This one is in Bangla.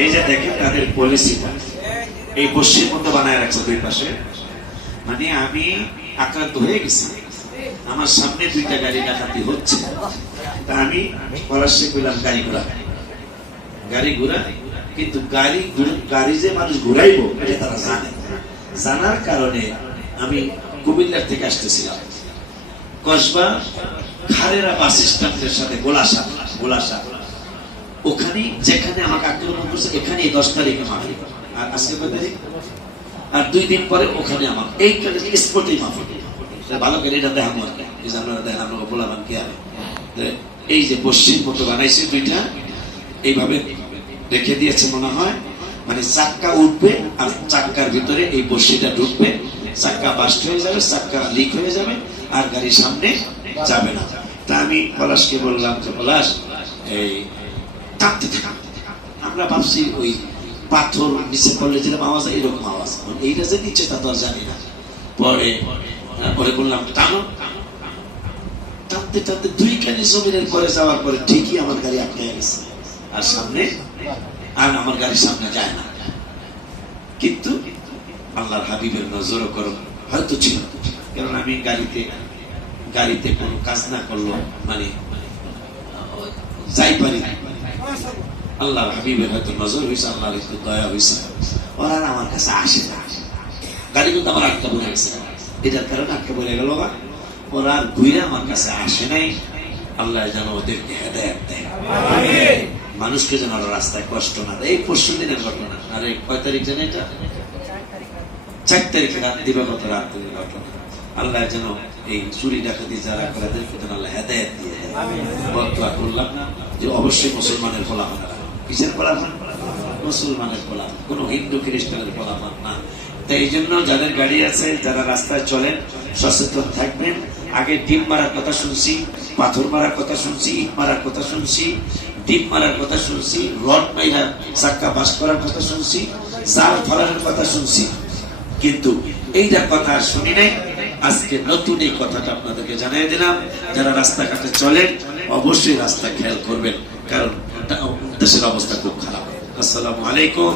এই যে দেখেন তাদের পলিসিটা এই বস্যির মতো বানায় রাখছে দুই পাশে। মানে আমি আক্রান্ত হয়ে গেছি, আমার সামনে দুইটা গাড়ি ডাকাতি হচ্ছে, তা আমি পলাশে কইলাম গাড়ি ঘোরা, কিন্তু গাড়ি যে মানুষ ঘুরাইবো এটা তারা জানে। জানার কারণে আমি কুমিল্লার থেকে আসতেছিলাম, কসবা খারেরা বাস স্ট্যান্ডের সাথে গোলাসা ওখানে যেখানে আমাকে আক্রমণ করছে এখানে 10 তারিখে মাফি, আর আজকে কত তারিখ, আর 2 দিন পরে ওখানে আমার এই স্পটেই মাফি। ভালো করে এটা দেখাবো আর কি, আপনারা দেখেন আপনাকে বলাবান কি আর এই যে পশ্চিম মতো বানাইছে দুইটা এইভাবে রেখে দিয়েছে মনে হয়, মানে চাক্কা উঠবে আর চাক্কার ভিতরে এই বর্ষিটা ঢুকবে, চাক্কা বাস্ট হয়ে যাবে, চাক্কা লিক হয়ে যাবে, আর গাড়ি সামনে যাবে না। তা আমি পলাশকে বললাম যে পলাশ এই কাঁপতে থাকা, আমরা ভাবছি ওই পাথর নিচে পড়লে যেরকম আওয়াজ এরকম আওয়াজ, এইটা যে নিচে তা তো আর জানি না। পরে বললাম টানো, টানতে 2 কানি জমিনের পরে যাওয়ার পরে ঠিকই আমার গাড়ি আটকে গেছে, আর সামনে আর আমার গাড়ির সামনে যায় না। কিন্তু আল্লাহর হাবিবের নজরও করম হয়তো ছিল, কারণ আমি গাড়িতে কোনো কাজ না করলো মানে যাই পারি, আল্লাহর হাবিবের হয়তো নজর হয়েছে, আল্লাহর একটু দয়া হয়েছে, ওরা আমার কাছে আসে না। গাড়ি কিন্তু আমার আটকা পড়ে গেছে, এটার কারণে আটকা পড়ে গেল, ওরা আর ঘুরে আমার কাছে আসে নাই। আল্লাহ যেন ওদেরকে হেদায়েত দেয়, মানুষকে যেন রাস্তায় কষ্ট না দেয়। এই 25 দিনের ঘটনা, আর এই 6 তারিখ জানে, এটা 4 তারিখে রাত দিবাগত রাত ঘটনা। আল্লাহ যেন এই চুরি ডাকাতি যারা করে তাদেরকে যেন আল্লাহ হেদায়েত দিয়ে দেয়। বদদোয়া করলাম যে অবশ্যই মুসলমানের ফলাফল, কিসের ফলাফল? মুসলমানের ফলাফল, কোন হিন্দু খ্রিস্টানের ফলাফল না। তাই এই জন্য যাদের গাড়ি আছে, যারা রাস্তায় চলেন, সচেতন থাকবেন। আগে ডিম মারার কথা শুনছি, পাথর মারার কথা শুনছি, ইট মারার কথা শুনছি, ডিম মারার কথা শুনছি, রড মাইরা চাক্কা বাস করার কথা শুনছি, জাল ফলানোর কথা শুনছি, কিন্তু এইটার কথা আর শুনি নাই। আজকে নতুন এই কথাটা আপনাদেরকে জানিয়ে দিলাম। যারা রাস্তাঘাটে চলেন অবশ্যই রাস্তা খেয়াল করবেন, কারণ দেশের অবস্থা খুব খারাপ। আসসালামু আলাইকুম।